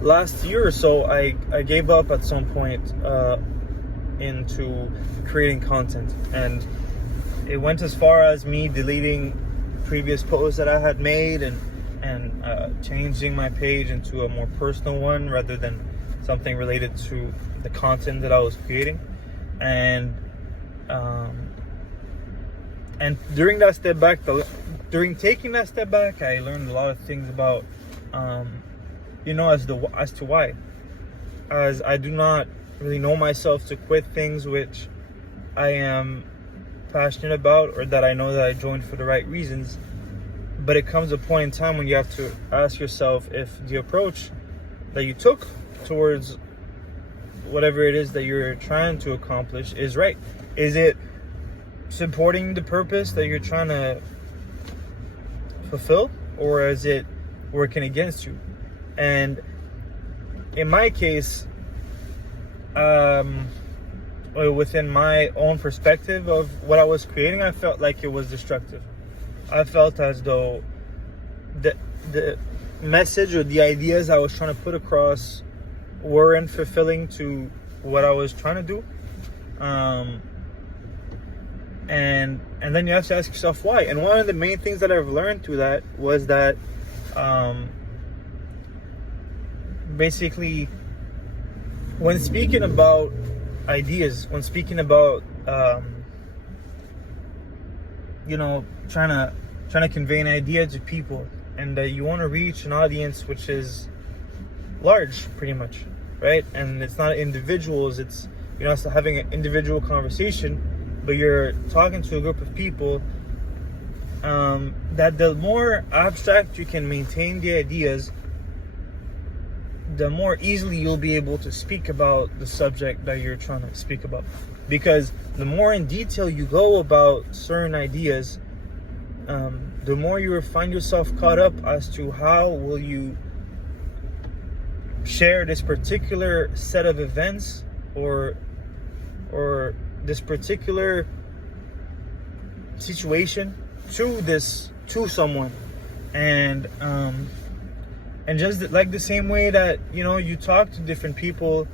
last year or so, I gave up at some point into creating content, and it went as far as me deleting previous posts that I had made and changing my page into a more personal one rather than something related to the content that I was creating. And during that step back, during taking that step back, I learned a lot of things about, as to why, as I do not really know myself to quit things which I am passionate about or that I know that I joined for the right reasons. But it comes a point in time when you have to ask yourself if the approach that you took towards whatever it is that you're trying to accomplish is right. Is it supporting the purpose that you're trying to fulfill, or is it working against you? And in my case, within my own perspective of what I was creating, I felt like it was destructive. I felt as though the message or the ideas I was trying to put across weren't fulfilling to what I was trying to do. And then you have to ask yourself why. And one of the main things that I've learned through that was that basically, when speaking about ideas, when speaking about trying to convey an idea to people, and that you want to reach an audience which is large, pretty much, right? And it's not individuals, it's not having an individual conversation, but you're talking to a group of people, that the more abstract you can maintain the ideas, the more easily you'll be able to speak about the subject that you're trying to speak about. Because the more in detail you go about certain ideas, the more you will find yourself caught up as to how will you share this particular set of events or this particular situation to someone. And just like the same way that you talk to different people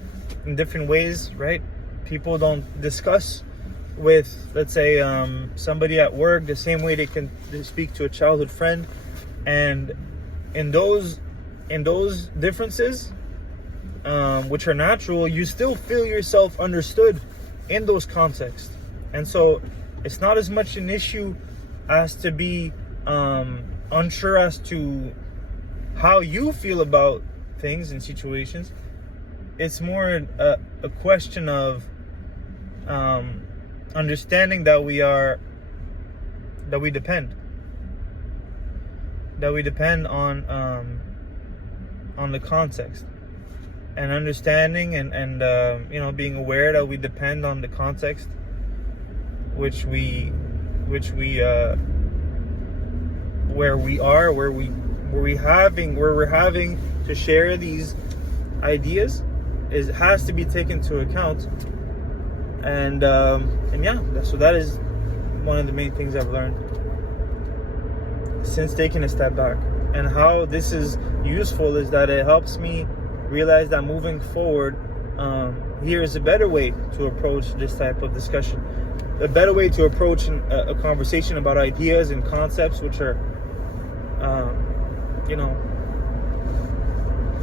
in different ways, right? People don't discuss with, let's say, somebody at work the same way they speak to a childhood friend. And in those differences, which are natural, you still feel yourself understood in those contexts. And so it's not as much an issue as to be unsure as to how you feel about things and situations. It's more a question of understanding that we depend on the context, and understanding and being aware that we depend on the context where we're having to share these ideas has to be taken into account. And so that is one of the main things I've learned since taking a step back. And how this is useful is that it helps me realize that moving forward, here is a better way to approach this type of discussion, a better way to approach a conversation about ideas and concepts which are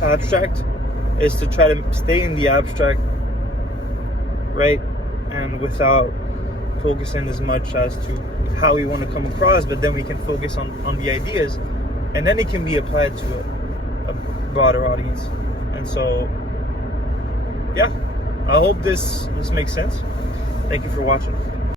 abstract, is to try to stay in the abstract, right? And without focusing as much as to how we want to come across, but then we can focus on the ideas, and then it can be applied to a broader audience. And so, I hope this makes sense. Thank you for watching.